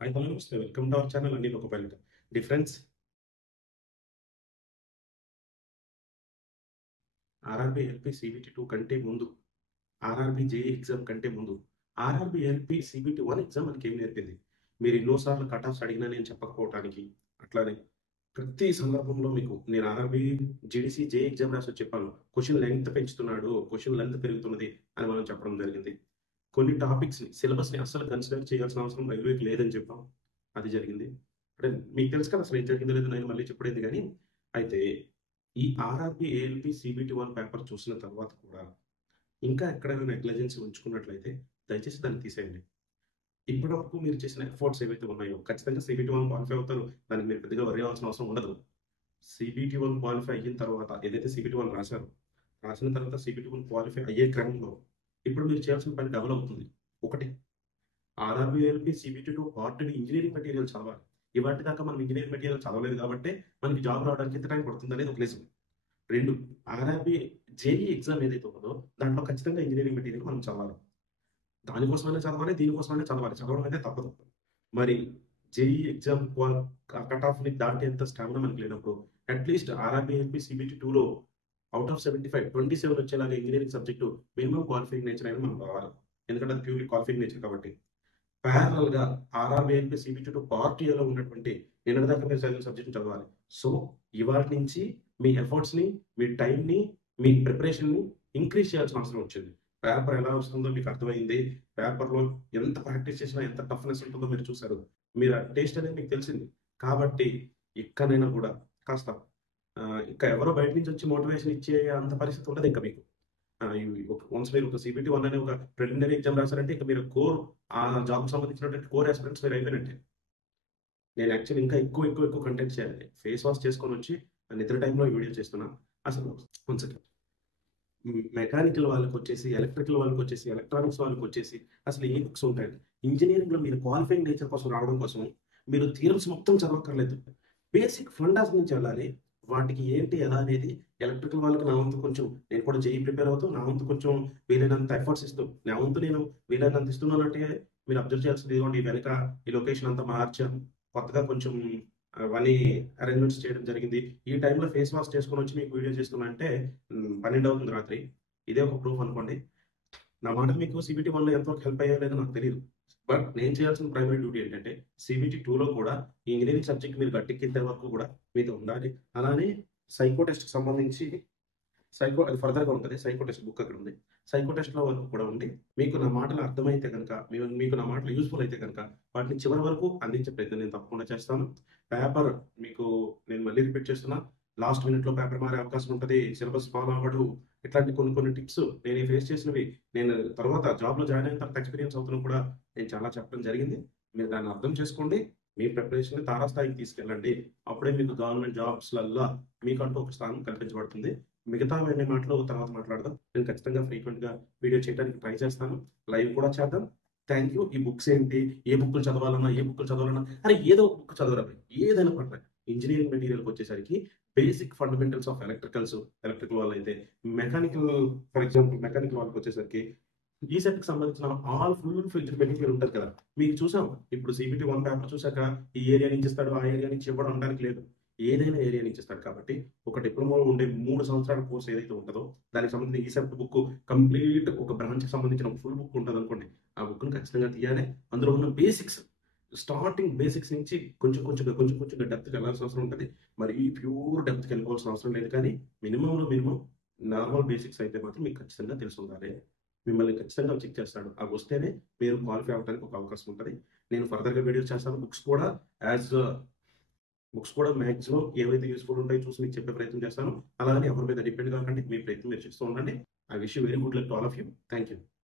Hi hello నమస్తే welcome to our channel Anil ఒక pilot. Difference RRB LP CBT 2 కంటే ముందు, ఆర్ఆర్బీ జేఈ ఎగ్జామ్ కంటే ముందు, ఆర్ఆర్బీ ఎల్పీ సిబిటి 1 ఎగ్జామ్ మనకేం నేర్పింది? మీరు ఎన్నో సార్లు కట్ ఆఫ్స్ అడిగినా నేను చెప్పకపోవటానికి, అట్లానే ప్రతి సందర్భంలో మీకు నేను ఆర్ఆర్బీ జీడీసీ జేఈ ఎగ్జామ్ రాసి వచ్చి చెప్పాను. క్వెషన్ లెంగ్త్ పెంచుతున్నాడు, క్వెషన్ లెంగ్త్ పెరుగుతున్నది అని మనం చెప్పడం జరిగింది. కొన్ని టాపిక్స్‌ని సిలబస్‌ని అస్సలు కన్సిడర్ చేయాల్సిన అవసరం రైల్వేకి లేదని చెప్పాం. అది జరిగింది. అంటే మీకు తెలుసు కదా! అసలు ఏం జరిగిందో లేదో నేను మళ్ళీ చెప్పలేదు గానీ, అయితే ఈ ఆర్ఆర్‌బీ, ఏఎల్‌పీ, సీబీటీ 1 పేపర్ చూసిన తర్వాత కూడా ఇంకా ఎక్కడైనా నెగ్లిజెన్స్ ఉంచుకున్నట్లయితే దయచేసి దాన్ని తీసేయండి. ఇప్పటివరకు మీరు చేసిన ఎఫర్ట్స్ ఏవైతే ఉన్నాయో ఖచ్చితంగా సీబీటీ 1 క్వాలిఫై అవుతారు. దానికి మీరు పెద్దగా వర్రీ అవ్వాల్సిన అవసరం ఉండదు. సీబీటీ 1 క్వాలిఫై అయిన తర్వాత ఏదైతే సీబీటీ 1 రాసారో, రాసిన తర్వాత సీబీటీ 1 క్వాలిఫై అయ్యే క్రమంలో ఇప్పుడు మీరు చేయాల్సిన పని డబుల్ అవుతుంది. ఒకటి RRB, ALP, CBT 2 part D engineering material చదవాలి. ఇవాల్టి దాకా మనం ఇంజినీరింగ్ మెటీరియల్ చదవలేదు కాబట్టే మనకి జాబ్ రావడానికి ఇంత టైం పడుతుందనేది ఒక నిజం. 2 ఆర్ఆర్‌బీ జేఈ ఎగ్జామ్ ఏదైతే ఉన్నదో దాంట్లో ఖచ్చితంగా ఇంజినీరింగ్ మెటీరియల్ మనం చదవాలి. దానికోసమైనా చదవాలి, దీనికోసమైనా చదవాలి. చదవడం అయితే తప్పదు. మరి జేఈ ఎగ్జామ్ కట్ ఆఫ్‌ని దాటేంత స్టామినా మనకు లేనప్పుడు అట్‌లీస్ట్ ఆర్ఆర్‌బీ, ఏఎల్‌పీ, సీబీటీ 2లో ఔట్ ఆఫ్ 75 27 వచ్చేలాగా engineering subject minimum qualifying nature అయినా మనం రావాలి. ఎందుకంటే అది ప్యూర్‌లీ క్వాలిఫైయింగ్ నేచర్ కాబట్టి. ప్యారలల్‌గా ఆర్ఆర్‌బీ, ఎల్‌పీ, సీబీటీ 2 పార్ట్ ఏలో ఉన్నటువంటి నిన్నటిదాకా మీరు చదివిన సబ్జెక్ట్‌ని చదవాలి. సో, ఇవాల్టి నుంచి మీ ఎఫర్ట్స్‌ని, మీ టైమ్‌ని, మీ ప్రిపరేషన్‌ని ఇంక్రీజ్ చేయాల్సిన అవసరం వచ్చింది. పేపర్ ఎలా వస్తుందో మీకు అర్థమైంది. పేపర్‌లో ఎంత ప్రాక్టీస్ చేసినా ఎంత టఫ్‌నెస్ ఉంటుందో మీరు చూసారు. మీరు ఆ టేస్ట్ అనేది మీకు తెలిసింది. కాబట్టి ఇక్కడైనా కూడా కాస్త ఇంకా ఎవరో బయట నుంచి వచ్చి మోటివేషన్ ఇచ్చే అంత పరిస్థితి ఉండదింక మీకు. వన్స్ మీరు ఒక సీబీటీ 1 అనే ఒక ప్రిలిమినరీ ఎగ్జామ్ రాసారంటే ఇక మీరు ఆ జాబ్‌కి సంబంధించినటువంటి కోర్ యాస్పిరెంట్స్ మీరు అయిపోయినట్టే. నేను యాక్చువల్లీ ఇంకా ఎక్కువ కంటెంట్ చేయాలి. ఫేస్ వాష్ చేసుకొనొచ్చి నిద్ర టైమ్‌లో ఈ వీడియో చేస్తున్నా. అసలు వన్ సెకండ్. మెకానికల్ వాళ్ళకొచ్చేసి, ఎలక్ట్రికల్ వాళ్ళకొచ్చేసి, ఎలక్ట్రానిక్స్ వాళ్ళకొచ్చేసి అసలు ఏ బుక్స్ ఉంటాయండి. ఇంజినీరింగ్‌లో మీరు క్వాలిఫైయింగ్ నేచర్ కోసం రావడం కోసం మీరు థియరమ్స్ మొత్తం చదవక్కర్లేదు. బేసిక్ ఫండాస్ నుంచి వెళ్ళాలి. వాటికి ఏంటి, ఎలా అనేది ఎలక్ట్రికల్ వాళ్ళకి నా వంతు కొంచెం నేను కూడా జేఈఈ ప్రిపేర్ అవుతూ, నా వంతు కొంచెం వీలైనంత ఎఫర్ట్స్ ఇస్తూ, నా వంతు నేను వీలైనంత ఇస్తున్నానంటే మీరు అబ్జర్వ్ చేయాల్సింది ఇదిగోండి ఈ వెనక ఈ లొకేషన్ అంతా మార్చాను. కొత్తగా కొంచెం అవన్నీ అరేంజ్‌మెంట్స్ చేయడం జరిగింది. ఈ టైంలో ఫేస్ వాష్ చేసుకొనొచ్చి మీకు వీడియో చేస్తున్నా అంటే 12 అవుతుంది రాత్రి. ఇదే ఒక ప్రూఫ్ అనుకోండి. నా మాటలు మీకు సీబీటీ 1లో ఎంతవరకు హెల్ప్ అయ్యాయో లేదో నాకు తెలీదు. బట్ నేను చేయాల్సిన ప్రైమరీ డ్యూటీ ఏంటంటే సీబీటీ 2లో కూడా ఈ ఇంజినీరింగ్ సబ్జెక్ట్ మీరు గట్టెక్కేంత వరకు కూడా మీతో ఉండాలి. అలానే సైకో టెస్ట్‌కి సంబంధించి అది ఫర్దర్‌గా ఉంటది. సైకో టెస్ట్ బుక్ అక్కడుంది. సైకో టెస్ట్‌లో వరకు కూడా ఉండి, మీకు నా మాటలు అర్థమైతే గనక, మీకు నా మాటలు యూజ్‌ఫుల్ అయితే గనక, వాటిని చివరి వరకు అందించే ప్రయత్నం నేను తప్పకుండా చేస్తాను. పేపర్ మీకు నేను మళ్ళీ రిపీట్ చేస్తున్నా. లాస్ట్ మినిట్‌లో పేపర్ మారే అవకాశం ఉంటది. సిలబస్ ఫాలో అవ్వడు. ఇట్లాంటి కొన్ని టిప్స్ నేను ఫేస్ చేసినవి, నేను తర్వాత జాబ్‌లో జాయిన్ అయిన తర్వాత ఎక్స్‌పీరియన్స్ అవుతున్నవి కూడా నేను చాలా చెప్పడం జరిగింది. మీరు దాన్ని అర్థం చేసుకోండి. మీ ప్రిపరేషన్‌ని తారాస్థాయికి తీసుకెళ్ళండి. అప్పుడే మీకు గవర్నమెంట్ జాబ్స్‌లల్లా మీకంటూ ఒక స్థానం కల్పించబడుతుంది. మిగతావన్నీ మాటలు తర్వాత మాట్లాడదాం. నేను ఖచ్చితంగా ఫ్రీక్వెంట్‌గా వీడియో చేయడానికి ట్రై చేస్తాను. లైవ్ కూడా చేద్దాం. Thank you. ఈ బుక్స్ ఏంటి? ఏ బుక్కులు చదవాలన్నా అరే ఏదో ఒక బుక్ చదవరా భయ్! ఏదైనా పర్లేదు. ఇంజినీరింగ్ మెటీరియల్‌కొచ్చేసరికి బేసిక్ ఫండమెంటల్స్ ఆఫ్ ఎలక్ట్రికల్ వాళ్ళైతే మెకానికల్, ఫర్ ఎగ్జాంపుల్ మెకానికల్ వాళ్ళకొచ్చేసరికి ఈసెట్‌కి సంబంధించిన ఫుల్ ఫ్లెడ్జ్డ్ మెటీరియల్ ఉంటది కదా! మీకు చూసాం. ఇప్పుడు సీబీటీ 1 పేపర్ చూసాక ఈ ఏరియా నుంచి ఇస్తాడు, ఆ ఏరియా నుంచి ఇవ్వడం అనడానికి లేదు. ఏదైనా ఏరియా నుంచి ఇస్తాడు కాబట్టి, ఒక డిప్లొమాలో ఉండే 3 సంవత్సరాల కోర్స్ ఏదైతే ఉంటదో, దానికి సంబంధించిన ఈసెట్ బుక్ కంప్లీట్ ఒక బ్రాంచ్‌కి సంబంధించిన ఒక ఫుల్ బుక్ ఉంటదనుకోండి. ఆ బుక్‌ని ఖచ్చితంగా తీయాలి. అందులో ఉన్న బేసిక్స్, స్టార్టింగ్ బేసిక్స్ నుంచి కొంచెం కొంచెంగా డెప్త్‌కి వెళ్ళాల్సిన అవసరం ఉంటది. మరి ప్యూర్ డెప్త్‌కి వెళ్ళిపోవాల్సిన అవసరం లేదు కానీ, మినిమమ్‌లో మినిమమ్ నార్మల్ బేసిక్స్ అయితే మాత్రం మీకు ఖచ్చితంగా తెలిసుండాలి. మిమ్మల్ని ఖచ్చితంగా చెక్ చేస్తాడు. అవొస్తేనే మీరు క్వాలిఫై అవ్వడానికి ఒక అవకాశం ఉంటది. నేను ఫర్దర్‌గా వీడియోస్ చేస్తాను. యాస్ బుక్స్ కూడా మాక్సిమం ఏవైతే యూజ్‌ఫుల్ ఉంటాయో చూసి మీకు చెప్పే ప్రయత్నం చేస్తాను. అలాగని ఎవరి మీద డిపెండ్ కాకండి. మీ ప్రయత్నం మీరు చేస్తూ ఉండండి. I wish you very good luck to all of you. Thank you.